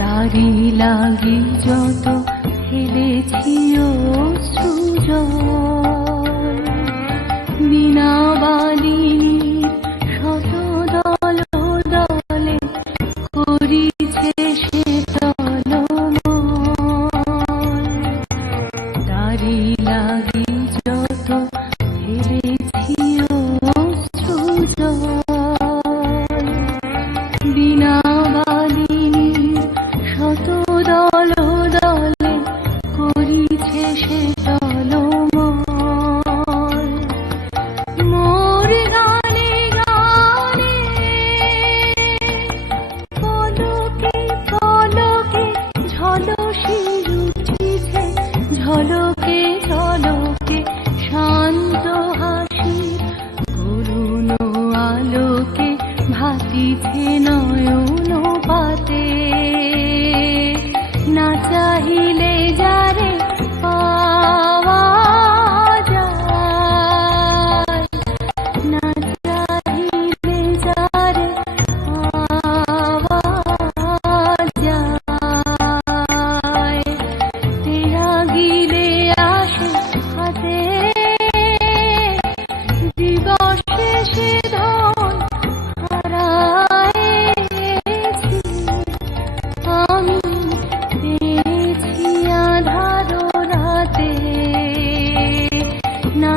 দাড়ি লাগি যত ফেলেছি অশ্রুজল, বিনা বালিনীর শত দল দলে করিছে সে টলমল। দাড়ি লাগি যত ফেলেছি অশ্রুজল, বিনা বালিনীর শত দল দলে করিছে সে টলমল। মোর গানে গানে পলকে পলকে ঝলসির উঠিছে, ঝলকে ঝলকে শান্ত হাসির করুণ আলোকে ভাতিছে নয়ন পাতে। না চাহিলে যারে পাওয়া যায়, না চাহিলে যারে পাওয়া যায়, তেরা গিলে আসে হাতে দিবসে সে ধন হারায়েছি আমি, পেয়েছি আঁধার রাতে। না